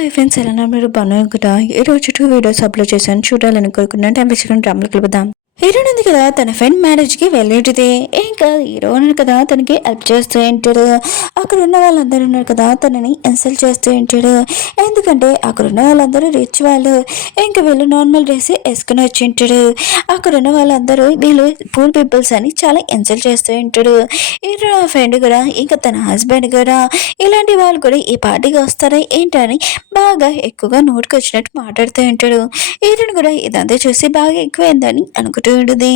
Hi friends, ఎలా ఉన్నారు? మీరు బాగున్నారు కదా? ఈరోజు 2 వీడియోస్ అప్లోడ్ చేశాను. చూడాలని కోరుకున్నాను. టైం వేస్ట్ చేయకుండా డ్రామాలోకి వెళ్ళిపోదాం. హీరోయిన్ ఉంది కదా, తన ఫ్రెండ్ మ్యారేజ్కి వెళ్ళేటిది. ఇంకా హీరో ఉన్నాడు కదా, తనకి హెల్ప్ చేస్తూ ఉంటాడు. అక్కడ ఉన్న వాళ్ళందరూ ఉన్నారు కదా, తనని ఇన్సల్ట్ చేస్తూ ఉంటాడు. ఎందుకంటే అక్కడ ఉన్న వాళ్ళందరూ రిచ్ వాళ్ళు. ఇంకా వీళ్ళు నార్మల్ డ్రెస్ వేసుకుని వచ్చి ఉంటాడు. అక్కడ ఉన్న వాళ్ళందరూ వీళ్ళు పూర్ పీపుల్స్ అని చాలా ఇన్సల్ట్ చేస్తూ ఉంటాడు. హీరో ఫ్రెండ్ కూడా, ఇంకా తన హస్బెండ్ కూడా, ఇలాంటి వాళ్ళు కూడా ఈ పార్టీకి వస్తారా ఏంటని బాగా ఎక్కువగా నోటికి వచ్చినట్టు మాట్లాడుతూ ఉంటాడు. హీరోయిన్ కూడా ఇదంతా చూసి బాగా ఎక్కువైందని అనుకుంటూ ఉంటుంది.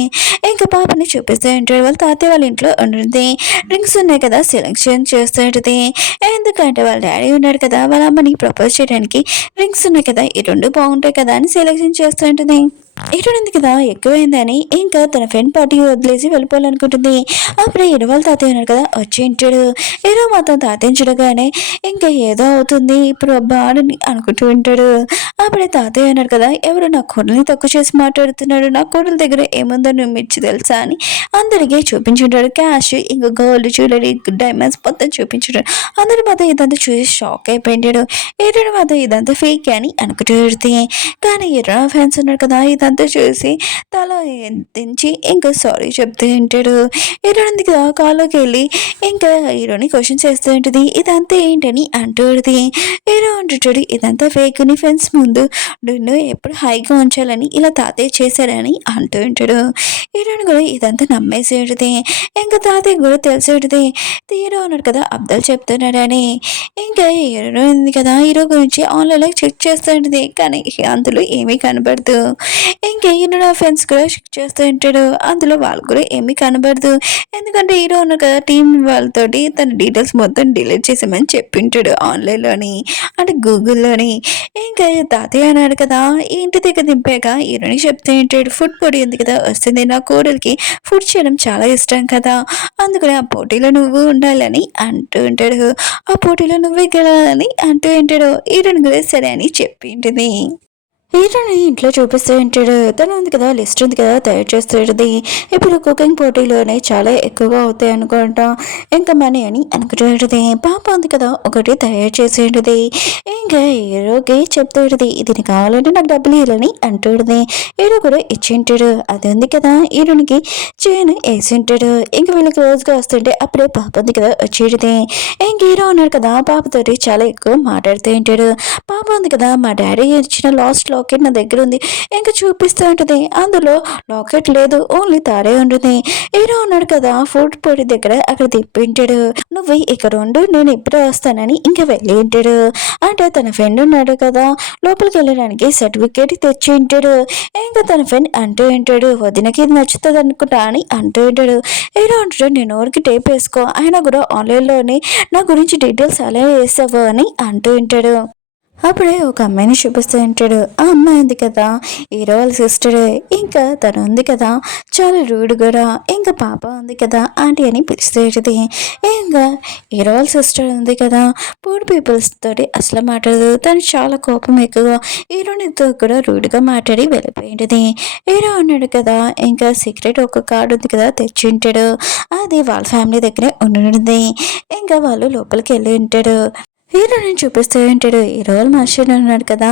ఇంకా పాపని చూపిస్తూ ఉంటాడు. వాళ్ళ తాతయ్య వాళ్ళ ఇంట్లో ఉంటుంది. రింగ్స్ ఉన్నాయి కదా, సెలెక్షన్ చేస్తూ ఉంటుంది. ఎందుకంటే వాళ్ళ డాడీ ఉన్నాడు కదా, వాళ్ళ అమ్మని ప్రపోజ్ చేయడానికి రింగ్స్ ఉన్నాయి కదా, ఈ రెండు బాగుంటాయి కదా అని సెలెక్షన్ చేస్తూ ఉంటుంది. ఇటువంటి కదా ఎక్కువైందని ఇంకా తన ఫ్రెండ్ పార్టీ వదిలేసి వెళ్ళిపోవాలనుకుంటుంది. అప్పుడే ఇరవాళ్ళ తాతయ్య ఉన్నాడు కదా, వచ్చి ఉంటాడు. ఏదో మాత్రం తాతయ్యని చూడగానే ఇంకా ఏదో అవుతుంది ఇప్పుడు అబ్బా అని అనుకుంటూ ఉంటాడు. అప్పుడే తాతయ్య అన్నాడు కదా, ఎవరు నా కోడల్ని తక్కువ చేసి మాట్లాడుతున్నాడు, నా కోడల దగ్గర ఏముందో నువ్వు మిర్చి తెలుసా అని అందరికీ చూపించుంటాడు. క్యాష్ ఇంకా గోల్డ్ జ్యువెలరీ డైమండ్స్ మొత్తం చూపించాడు. అందరి మాత్రం ఇదంతా చూసి షాక్ అయిపోయింటాడు. ఏడు మాత్రం ఇదంతా ఫేక్ అని అనుకుంటూ పెడితే, కానీ ఎర్ర ఫ్యాన్స్ ఉన్నాడు కదా, ఇదంతా చూసి తల దించి ఇంకా సారీ చెప్తూ ఉంటాడు. హీరోయిన్ కదా కాల్లోకి వెళ్ళి ఇంకా హీరోని క్వశ్చన్ చేస్తూ ఉంటుంది. ఇదంతా ఏంటని అంటూ ఉంటుంది. హీరో అంటుంటాడు, ఇదంతా ఫేక్, నీ ఫ్రెండ్స్ ముందు నిన్ను ఎప్పుడు హైగా ఉంచాలని ఇలా తాతయ్య చేశాడని అంటూ ఉంటాడు. హీరోయిన్ కూడా ఇదంతా నమ్మేసి ఉంటుంది. ఇంకా తాతయ్య కూడా తెలిసి ఉంటుంది. హీరో ఉన్నాడు కదా, అబ్దాలు చెప్తున్నాడని. ఇంకా హీరో ఉంది కదా, హీరో గురించి ఆన్లైన్లో చెక్ చేస్తూ ఉంటుంది. కానీ అందులో ఏమీ కనబడదు. ఇంకా హీరో నా ఫ్రెండ్స్ కూడా చెక్ చేస్తూ ఉంటాడు. అందులో వాళ్ళు కూడా ఏమీ కనబడదు. ఎందుకంటే హీరో ఉన్నారు కదా, టీం వాళ్ళతోటి తన డీటెయిల్స్ మొత్తం డిలీట్ చేసామని చెప్పింటాడు ఆన్లైన్లోని, అంటే గూగుల్లోని. ఇంకా తాతయ్య అన్నాడు కదా, ఇంటి దగ్గర దింపాక హీరోని చెప్తూ ఉంటాడు, ఫుడ్ పొడి ఉంది కదా వస్తుంది, నా కోడలికి ఫుడ్ చేయడం చాలా ఇష్టం కదా, అందుకని ఆ పోటీలో నువ్వు ఉండాలని అంటూ ఉంటాడు. ఆ పోటీలో నువ్వే గెలాలని అంటూ ఉంటాడు. హీరోని కూడా సరే అని చెప్పి ఉంటుంది. హీరోని ఇంట్లో చూపిస్తూ ఉంటాడు. తను ఉంది కదా, లిస్ట్ ఉంది కదా తయారు చేస్తుంది. ఇప్పుడు కుకింగ్ పోటీలోనే చాలా ఎక్కువగా అవుతాయి అనుకుంటా, ఇంకా మనీ అని అనుకుంటుంది. పాప ఉంది కదా, ఒకటి తయారు చేసేది. ఇంకా హీరోకి చెప్తూ ఉంటుంది, ఇది కావాలంటే నాకు డబ్బులు ఇవ్వాలని అంటుంది. హీరో కూడా ఇచ్చింటాడు. అది ఉంది కదా, హీరోనికి చైన్ వేసింటాడు. ఇంకా వీళ్ళు క్లోజ్గా వస్తుంటే అప్పుడే పాప ఉంది కదా వచ్చేది. ఇంక హీరో ఉన్నాడు కదా, పాపతోటి చాలా ఎక్కువ మాట్లాడుతూ ఉంటాడు. పాప ఉంది కదా, మా డాడీ ఇచ్చిన లాస్ట్ లాకెట్ నా దగ్గర ఉంది, ఇంకా చూపిస్తూ ఉంటుంది. అందులో లాకెట్ లేదు, ఓన్లీ తాడే ఉంటుంది. హీరో ఉన్నాడు కదా, ఫుడ్ పొడి దగ్గర అక్కడ తిప్పింటాడు. నువ్వు ఇక్కడ ఉండు, నేను ఇప్పుడే వస్తానని ఇంకా వెళ్ళి ఉంటాడు. అంటే తన ఫ్రెండ్ ఉన్నాడు కదా, లోపలికి వెళ్ళడానికి సర్టిఫికేట్ తెచ్చి ఉంటాడు. ఇంకా తన ఫ్రెండ్ అంటూ ఉంటాడు, వదినకి ఇది నచ్చుతుంది అనుకుంటా అని అంటూ ఉంటాడు. హీరో అంటాడు, నేను ఊరికి టేప్ వేసుకో, ఆయన కూడా ఆన్లైన్లోనే నా గురించి డీటెయిల్స్ అలా వేసావు అని అంటూ ఉంటాడు. అప్పుడే ఒక అమ్మాయిని చూపిస్తూ ఉంటాడు. ఆ అమ్మాయి ఉంది కదా, హీరో వాళ్ళ సిస్టర్. ఇంకా తను ఉంది కదా, చాలా రూడ్ కూడా. ఇంకా పాప ఉంది కదా, ఆంటీ అని పిలుస్తూ ఉంటుంది. ఇంకా హీరో వాళ్ళ సిస్టర్ ఉంది కదా, పూర్ పీపుల్స్ తోటి అసలు మాట్లాడదు. తను చాలా కోపం ఎక్కువ. హీరోనితో కూడా రూడ్గా మాట్లాడి వెళ్ళిపోయింది. హీరో ఉన్నాడు కదా, ఇంకా సీక్రెట్ ఒక కార్డు ఉంది కదా తెచ్చి ఉంటాడు. అది వాళ్ళ ఫ్యామిలీ దగ్గరే ఉండి, ఇంకా వాళ్ళు లోపలికి వెళ్ళి ఉంటాడు. హీరోని చూపిస్తూ ఉంటాడు. హీరోలు మనిషిని ఉన్నాడు కదా,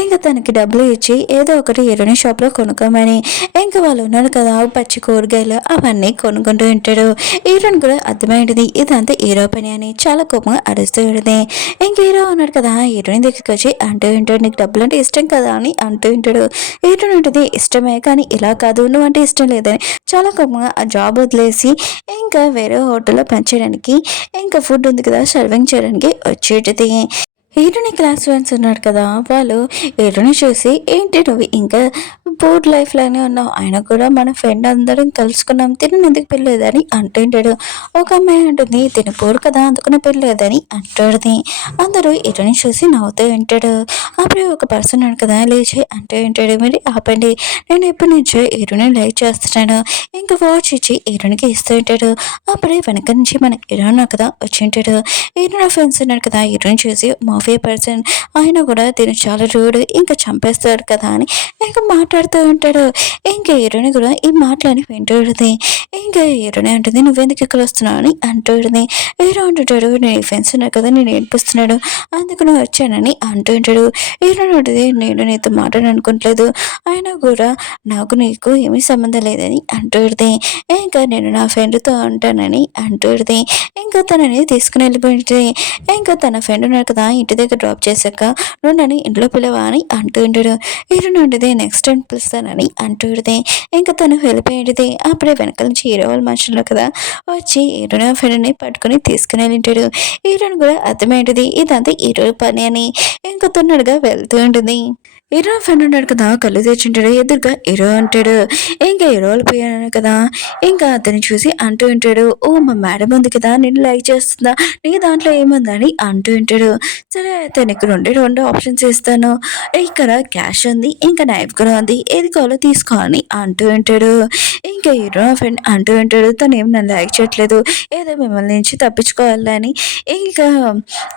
ఇంకా తనకి డబ్బులు ఇచ్చి ఏదో ఒకటి హీరోని షాప్లో కొనుక్కోమని. ఇంకా వాళ్ళు ఉన్నాడు కదా, పచ్చి కూరగాయలు అవన్నీ కొనుక్కుంటూ ఉంటాడు. హీరోని కూడా అర్థమైంది ఇదంతా హీరో పని అని, చాలా కోపంగా అరుస్తూ ఉంటుంది. ఇంక హీరో ఉన్నాడు కదా, హీరోని దగ్గరికి వచ్చి అంటూ ఉంటాడు, నీకు డబ్బులు అంటే ఇష్టం కదా అని అంటూ ఉంటాడు. హీరోని ఉంటుంది, ఇష్టమే కానీ ఇలా కాదు, నువ్వు అంటే ఇష్టం లేదని చాలా కోపంగా ఆ జాబ్ వదిలేసి ఇంకా వేరే హోటల్లో పనిచేయడానికి, ఇంకా ఫుడ్ ఉంది కదా సర్వింగ్ చేయడానికి వచ్చేటది. హీరోని క్లాస్ ఫ్రెండ్స్ ఉన్నాడు కదా, వాళ్ళు హీరోని చూసి, ఏంటి నువ్వు ఇంకా బోర్డ్ లైఫ్లోనే ఉన్నావు, ఆయన కూడా మన ఫ్రెండ్ అందరం కలుసుకున్నాం, తిని ఎందుకు పెళ్ళలేదని అంటుంటాడు. ఒక అమ్మాయి అంటుంది, తిని పోరు కదా అందుకునే పెళ్ళలేదని అంటుంది. అందరూ హీరోని చూసి నవ్వుతూ ఉంటాడు. అప్పుడే ఒక పర్సన్ ఉన్నాడు కదా, లేచి అంటూ ఉంటాడు, మీరు ఆపండి, నేను ఎప్పటి నుంచో హీరోని లైక్ చేస్తున్నాను. ఇంకా వాచ్ ఇచ్చి హీరోనికి ఇస్తూ ఉంటాడు. అప్పుడే వెనక నుంచి మన హీరో కదా వచ్చి ఉంటాడు. హీరో ఫ్రెండ్స్ ఉన్నాడు కదా, హీరోని చూసి మా మాఫియా పర్సన్, ఆయన కూడా తిను చాలా రూడ్, ఇంకా చంపేస్తాడు కదా అని ఇంకా మాట్లాడుతూ ఉంటాడు. ఇంకా హీరోని కూడా ఈ మాటలని వింటూ ఉంటుంది. ఇంకా హీరోని అంటుంది, నువ్వెందుకు ఇక్కడ వస్తున్నావు అని అంటూ ఉంటుంది. హీరో అంటుంటాడు, నేను ఫ్రెండ్స్ ఉన్నారు కదా, నేను ఏడిపిస్తున్నాడు, అందుకు నువ్వు వచ్చానని అంటూ ఉంటాడు. హీరోని ఉంటుంది, నేను నీతో మాట్లాడనుకోవట్లేదు, అయినా కూడా నాకు నీకు ఏమీ సంబంధం లేదని అంటూ ఉంటుంది. ఇంకా నేను నా ఫ్రెండ్తో ఉంటానని అంటూ ఉంటుంది. ఇంకా తనని తీసుకుని వెళ్ళిపోయింది. ఇంకా తన ఫ్రెండ్ ఉన్నారు కదా, ఇంటి దగ్గర డ్రాప్ చేశాక నువ్వు నన్ను ఇంట్లో పిలవా అని అంటూ ఉంటాడు. హీరోని ఉంటుంది, నెక్స్ట్ టైం పిలుస్తానని అంటూ ఉంటుంది. ఇంకా తను వెళ్ళిపోయింది. అప్పుడే వెనకాల నుంచి హీరో వాళ్ళ మనుషులు కదా వచ్చి హీరోని ఫ్రెండ్ని పట్టుకుని తీసుకుని వెళ్ళింటాడు. హీరోని కూడా అర్థమైంటుంది ఇదంతా హీరో పని అని. ఇంకా తొన్నడుగా వెళ్తూ ఉంటుంది. హీరో ఫ్రెండ్ ఉన్నాడు కదా, కళ్ళు తెచ్చింటాడు. ఎదురుగా హీరో అంటాడు. ఇంకా హీరో పోయాను కదా, ఇంకా అతన్ని చూసి అంటూ ఉంటాడు, ఓ మా మేడం ఉంది కదా, నేను లైక్ చేస్తుందా, నీ దాంట్లో ఏముందని అంటూ ఉంటాడు. సరే అయితే నీకు రెండు ఆప్షన్స్ ఇస్తాను, ఇక్కడ క్యాష్ ఉంది, ఇంకా నైఫ్ కూడా ఉంది, ఏది కావాలో తీసుకో అని అంటూ ఉంటాడు. ఇంకా హీరో ఫ్రెండ్ అంటూ ఉంటాడు, తను ఏం నన్ను లైక్ చేయట్లేదు, ఏదో మిమ్మల్ని నుంచి తప్పించుకోవాలని ఇంకా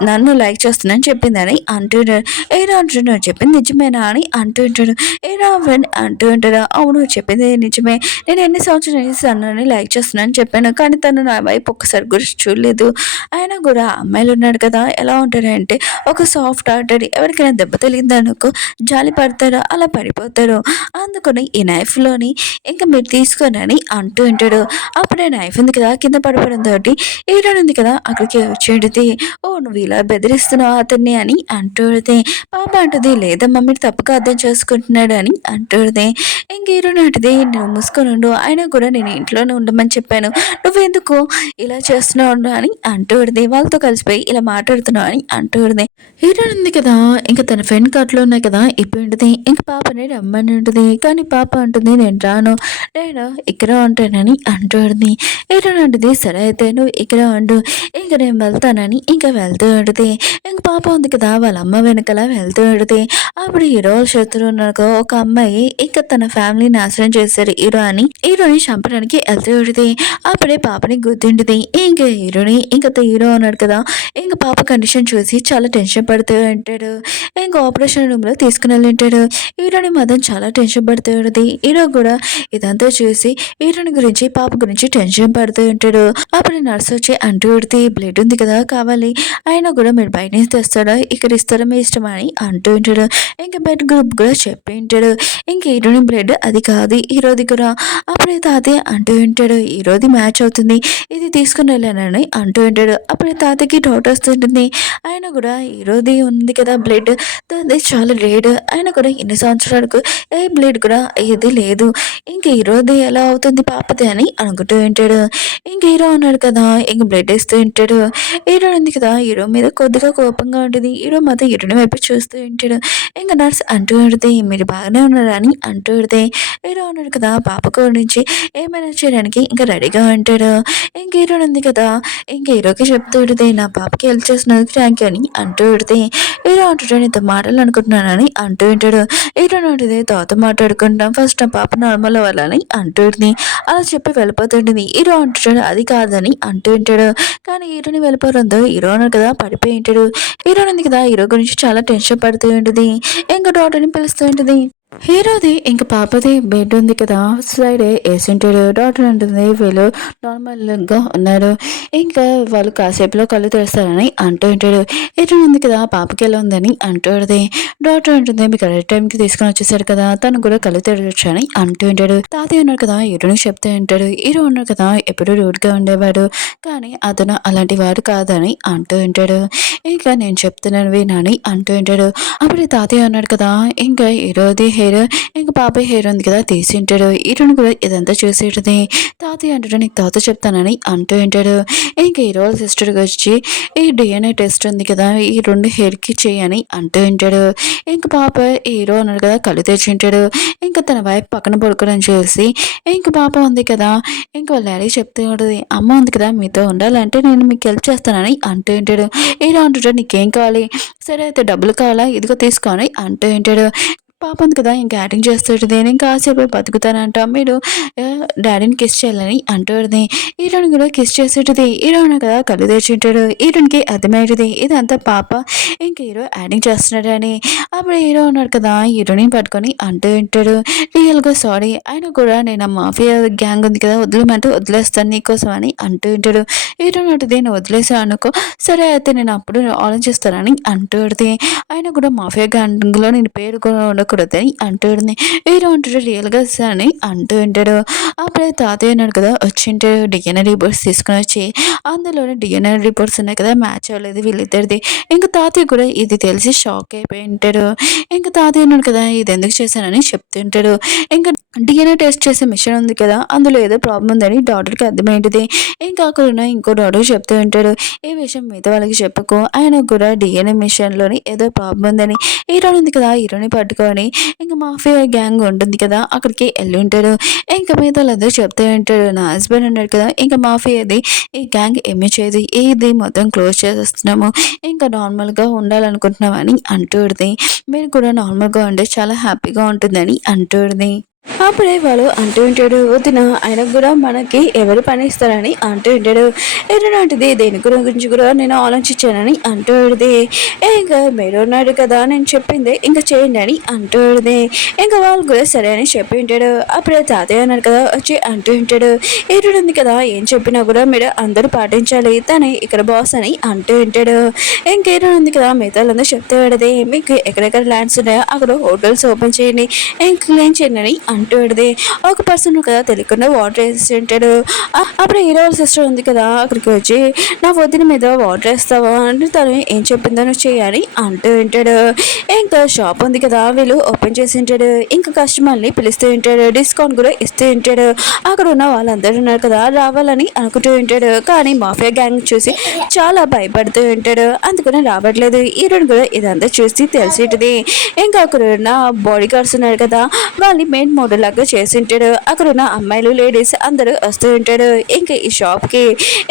నన్ను లైక్ చేస్తున్నాను చెప్పిందని అంటున్నాడు. ఏదో అంటున్నాడు, చెప్పింది నిజమేనా అని అంటూ ఉంటాడు. ఏరా ఫ్రెండ్ అంటూ ఉంటాడు, అవును చెప్పింది నిజమే, నేను ఎన్ని సంవత్సరాలు నుంచి తనని లైక్ చేస్తున్నాను చెప్పాను, కానీ తను నా వైపు ఒక్కసారి గురించి చూడలేదు. ఆయన కూడా అమ్మాయిలు ఉన్నాడు కదా ఎలా ఉంటాడంటే ఒక సాఫ్ట్ హార్టెడ్, ఎవరికైనా దెబ్బ తగిలిందనుకో జాలి పడతాడు, అలా పడిపోతాడు, అందుకని ఈ నైఫ్లోని ఇంకా మీరు తీసుకోనని అంటూ ఉంటాడు. అప్పుడే నైఫ్ ఉంది కదా కింద పడిపోవడం తోటి హీరోయిన్ ఉంది కదా అక్కడికి వచ్చేది. ఓ నువ్వు ఇలా బెదిరిస్తున్నావు అతన్ని అని అంటూడితే పాప అంటుంది, లేదమ్మా మీరు తప్పుగా అర్థం చేసుకుంటున్నాడు అని అంటూడితే ఇంక హీరోయిన్ అంటుంది, నువ్వు మూసుకొని ఉండు, అయినా కూడా నేను ఇంట్లోనే ఉండమని చెప్పాను, నువ్వెందుకు ఇలా చేస్తున్నావు అని అంటూడితే వాళ్ళతో కలిసిపోయి ఇలా మాట్లాడుతున్నావు అని అంటూడితే హీరోయిన్ ఉంది కదా ఇంకా తన ఫ్రెండ్ కార్ట్లో ఉన్నాయి కదా ఇప్పుడు ఉంటుంది. ఇంక పాపని రమ్మని ఉంటుంది, కానీ పాప అంటుంది నేను రాను, నేను ఇక్కడ ఉంటానని అంటుంది. హీరోయిన్ అంటుంది, సరే అయితే నువ్వు ఇక్కడ ఉండు, ఇంక నేను వెళ్తానని ఇంకా వెళ్తూ ఉంటుంది. ఇంక పాప ఉంది కదా వాళ్ళ అమ్మ వెనకాల వెళ్తూ ఉంటుంది. అప్పుడు హీరో శత్రువు ఉన్నాక ఒక అమ్మాయి ఇంకా తన ఫ్యామిలీ నాశనం చేశారు హీరో అని హీరోని చంపడానికి వెళ్తూ ఉంటుంది. అప్పుడే పాపని గుర్తుంటుంది. ఇంకా హీరోని ఇంకా హీరో ఉన్నాడు కదా ఇంకా పాప కండిషన్ చూసి చాలా టెన్షన్ పడుతూ ఉంటాడు. ఇంకా ఆపరేషన్ రూమ్ లో తీసుకుని వెళ్ళింటాడు. హీరోని మాత్రం చాలా టెన్షన్ పడుతూ ఉంటుంది. హీరో కూడా ఇదంతా చూసి హీరోని గురించి పాప గురించి టెన్షన్ పడుతూ ఉంటాడు. అప్పుడు నర్స్ వచ్చి అంటూ ఉడితే బ్లడ్ ఉంది కదా కావాలి, అయినా కూడా మీరు బయట నుంచి తెస్తాడా ఇక్కడ ఇస్తారా మీ ఇష్టం అని అంటూ ఉంటాడు. ఇంకా బెడ్ గ్రూప్ కూడా చెప్పి ఉంటాడు. ఇంక హీరోని బ్లడ్ అది కాదు హీరోది కూడా. అప్పుడే తాతయ్య అంటూ ఉంటాడు, హీరోది మ్యాచ్ అవుతుంది, ఇది తీసుకుని వెళ్ళానని అంటూ ఉంటాడు. అప్పుడే తాతయ్యకి డౌట్ వస్తుంటుంది, ఆయన కూడా హీరోది ఉంది కదా బ్లడ్, అది చాలా రేడ్, ఆయన కూడా ఎన్ని సంవత్సరాలకు ఏ బ్లడ్ కూడా ఏది లేదు, ఇంక హీరోది ఎలా అవుతుంది పాపది అని అనుకుంటూ ఉంటాడు. ఇంక హీరో ఉన్నాడు కదా ఇంక బ్లడ్ ఇస్తూ ఉంటాడు. హీరో ఉంది కదా హీరో మీద కొద్దిగా కోపంగా ఉంటుంది. హీరో మాత్రం హీరోని వైపు చూస్తూ ఉంటాడు. ఇంకా నర్స్ అంటూ ఉంటుంది, మీరు బాగానే ఉన్నారా అని అంటూ ఉంటుంది. హీరో ఉన్నాడు కదా పాప గురించి ఏమైనా చేయడానికి ఇంకా రెడీగా ఉంటాడు. ఇంక హీరో ఉంది కదా ఇంక హీరోకి చెప్తూ ఉంటుంది, నా పాపకి హెల్ప్ చేసినందుకు థ్యాంక్ యూ అని అంటూ ఉంటుంది. హీరో అంటాడు, నీతో మాటలు అనుకుంటున్నానని అంటూ ఉంటాడు. హీరో ఉంటుంది, తాత మాట్లాడుకుంటాం, ఫస్ట్ నా పాప నార్మల్ అవ్వాలని అంటూ ఉంటుంది. అలా చెప్పి వెళ్ళిపోతుంటుంది. హీరో అంటాడు అది కాదని అంటూ ఉంటాడు. కానీ హీరోని వెళ్ళిపోవడంతో హీరో అన్నాడు కదా పడిపోయి ఉంటాడు. హీరో ఉంది కదా హీరో గురించి చాలా టెన్షన్ పడుతూ ఉంటుంది. ఇంకా డాక్టర్ని పిలుస్తూ ఉంటుంది. హీరోది ఇంక పాపది బెడ్ ఉంది కదా సైడ్ వేసింటాడు. డాక్టర్ అంటుంది వీళ్ళు నార్మల్గా ఉన్నారు, ఇంకా వాళ్ళు కాసేపులో కళ్ళు తెరుస్తారని అంటూ ఉంటాడు. హీరో ఉంది కదా పాపకి ఎలా ఉందని అంటుంది. డాక్టర్ అంటుంది, మీకు కరెక్ట్ టైంకి తీసుకొని వచ్చేసాడు కదా, తను కూడా కళ్ళు తెరవచ్చు అని అంటూ ఉంటాడు. తాతయ్య ఉన్నాడు కదా హీరోని చెప్తూ ఉంటాడు. హీరో ఉన్నాడు కదా ఎప్పుడు రూడ్గా ఉండేవాడు, కానీ అతను అలాంటి వాడు కాదని అంటూ ఉంటాడు. ఇంకా నేను చెప్తున్నాను వినని అంటూ ఉంటాడు. అప్పుడు తాతయ్య ఉన్నాడు కదా ఇంకా హీరోది హెయిర్ ఇంకా పాప హెయిర్ ఉంది కదా తీసి ఉంటాడు. హీరోని కూడా ఇదంతా చూసి ఉంటుంది. తాతయ్య అంటాడు, నీకు తాత చెప్తానని అంటూ ఉంటాడు. ఇంకా హీరో సిస్టర్కి వచ్చి ఈ డిఎన్ఏ టెస్ట్ ఉంది కదా ఈ రెండు హెయిర్కి చేయని అంటూ ఉంటాడు. ఇంకా పాప హీరో అన్నాడు కదా కళ్ళు తెచ్చి ఉంటాడు. ఇంకా తన వైపు పక్కన పడుకోవడం చూసి ఇంకా పాప ఉంది కదా ఇంకా వాళ్ళ డాడీ చెప్తూ ఉంటుంది, అమ్మ ఉంది కదా మీతో ఉండాలంటే నేను మీకు హెల్ప్ చేస్తానని అంటూ ఉంటాడు. హీరో అంటాడు, నీకేం కావాలి, సరే అయితే డబ్బులు కావాలా ఇదిగో తీసుకొని అంటూ ఉంటాడు. పాప ఉంది కదా ఇంకా యాక్టింగ్ చేస్తుంటది. నేను కాసేపు బతుకుతానంట మీరు డాడీని కిస్ చేయాలని అంటుంటది. హీరోయిన్ కూడా కిస్ చేసేటది. హీరోయిన్ కదా కళ్ళు తెచ్చింటాడు. హీరోయిన్‌కి అర్థమయ్యేటిది ఇదంతా పాప ఇంక హీరో యాక్టింగ్ చేస్తున్నాడని. అప్పుడు హీరో ఉన్నాడు కదా హీరోయిన్‌ని పట్టుకొని అంటూ ఉంటాడు. రియల్‌గా సారీ అయినా కూడా నేను ఆ మాఫియా గ్యాంగ్ ఉంది కదా వదిలేయమంటే వదిలేస్తాను నీకోసం అని అంటూ ఉంటాడు. హీరోయిన్ అంటది నువ్వు వదిలేసావు అనుకో సరే అయితే నేను అప్పుడు ఆలోచిస్తానని అంటూ ఉంటది. అయినా కూడా మాఫియా గ్యాంగ్‌లో నేను పేరు కూడా ఉండకూడదని అంటూ ఉంటుంది. హీరో అంటాడు రియల్‌గా అని అంటూ ఉంటాడు. అప్పుడే తాతయ్య ఉన్నాడు కదా వచ్చింటాడు డిఎన్ఏ రిపోర్ట్స్ తీసుకొని వచ్చి అందులోనే డిఎన్ఏ రిపోర్ట్స్ ఉన్నాయి కదా మ్యాచ్ అవ్వలేదు వీళ్ళిద్దరిది. ఇంకా తాతయ్య కూడా ఇది తెలిసి షాక్ అయిపోయి ఉంటాడు. ఇంకా తాతయ్య ఉన్నాడు కదా ఇది ఎందుకు చేశానని చెప్తుంటాడు. ఇంకా డిఎన్ఏ టెస్ట్ చేసే మిషన్ ఉంది కదా అందులో ఏదో ప్రాబ్లం ఉందని డాక్టర్కి అర్థమైంది. ఇంకా అక్కడ ఉన్న ఇంకో డాక్టర్ చెప్తూ ఉంటాడు ఈ విషయం మిగతా వాళ్ళకి చెప్పుకో ఆయన కూడా డిఎన్ఏ మిషన్లోని ఏదో ప్రాబ్లం ఉందని. హీరోయిన్ ఉంది కదా హీరోని పట్టుకొని ఇంకా మాఫియా గ్యాంగ్ ఉంటుంది కదా అక్కడికి వెళ్ళి ఉంటాడు. ఇంకా మిగతా వాళ్ళందరూ చెప్తూ ఉంటాడు నా హస్బెండ్ ఉన్నాడు కదా ఇంకా మాఫియాది ఈ గ్యాంగ్ ఏమీ చేయదు ఇది మొత్తం క్లోజ్ చేసేస్తున్నాము ఇంకా నార్మల్గా ఉండాలనుకుంటున్నామని అంటూడిది. మీరు కూడా నార్మల్గా ఉంటే చాలా హ్యాపీగా ఉంటుందని అంటూడిది. అప్పుడే వాళ్ళు అంటూ ఉంటాడు వదిన ఆయనకు కూడా మనకి ఎవరు పని ఇస్తారని అంటూ ఉంటాడు. ఎలాంటిది దేని గురించి కూడా నేను ఆలోచించానని అంటూ ఉంటుంది. ఇంకా మీరు ఉన్నాడు కదా నేను చెప్పింది ఇంకా చేయండి అని అంటూ ఉంటుంది. ఇంకా వాళ్ళు కూడా సరే అని చెప్పి ఉంటాడు. అప్పుడే తాతయ్య అన్నాడు కదా వచ్చి అంటూ ఉంటాడు ఎరుడు ఉంది కదా ఏం చెప్పినా కూడా మీరు అందరూ పాటించాలి తనే ఇక్కడ బాస్ అని అంటూ ఉంటాడు. ఇంకేరు ఉంది కదా మిగతా వాళ్ళందరూ చెప్తూ ఉండదు మీకు ఎక్కడెక్కడ ల్యాండ్స్ ఉన్నాయో అక్కడ హోటల్స్ ఓపెన్ చేయండి ఇంకా క్లీన్ చేయండి అని అంటూడిది. ఒక పర్సన్ కదా తెలియకుండా వాటర్ వేసి ఉంటాడు. అప్పుడు హీరో సిస్టర్ ఉంది కదా అక్కడికి వచ్చి నా వదిన మీద వాటర్ వేస్తావా అంటే తను ఏం చెప్పిందో నువ్వు చేయాలి అంటూ ఉంటాడు. ఇంకా షాప్ ఉంది కదా వీళ్ళు ఓపెన్ చేసి ఉంటాడు. ఇంకా కస్టమర్ని పిలుస్తూ ఉంటాడు డిస్కౌంట్ కూడా ఇస్తూ ఉంటాడు. అక్కడ ఉన్న వాళ్ళందరూ ఉన్నారు కదా రావాలని అనుకుంటూ ఉంటాడు. కానీ మాఫియా గ్యాంగ్ చూసి చాలా భయపడుతూ ఉంటాడు. అందుకని రావట్లేదు. హీరోని కూడా ఇదంతా చూసి తెలిసేటిది. ఇంకా అక్కడ ఉన్న బాడీ గార్డ్స్ ఉన్నారు కదా వాళ్ళని మెయిన్ మోడల్ లాగా చేసి ఉంటాడు. అక్కడ ఉన్న అమ్మాయిలు లేడీస్ అందరూ వస్తూ ఉంటాడు. ఇంకా ఈ షాప్ కి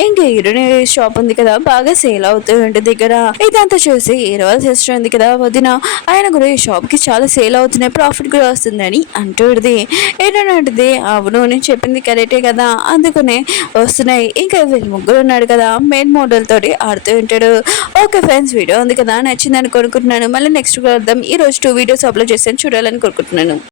ఇంకా హీరోని షాప్ ఉంది కదా బాగా సేల్ అవుతూ ఉంటుంది ఇక్కడ. ఇదంతా చూసి హీరో సిస్టర్ ఉంది కదా వదిన ఆయన కూడా ఈ షాప్ కి చాలా సేల్ అవుతున్నాయి ప్రాఫిట్ కూడా వస్తుందని అంటుంది. ఏంటంటే అవును నేను చెప్పింది కరెక్టే కదా అందుకనే వస్తున్నాయి. ఇంకా వీళ్ళు ముగ్గురు ఉన్నాడు కదా మెయిన్ మోడల్ తోటి ఆడుతూ ఉంటాడు. ఓకే ఫ్రెండ్స్ వీడియో ఉంది కదా నచ్చిందని కోరుకుంటున్నాను. మళ్ళీ నెక్స్ట్ వద్దాం. ఈ రోజు 2 వీడియోస్ అప్లోడ్ చేసాను చూడాలని కోరుకుంటున్నాను.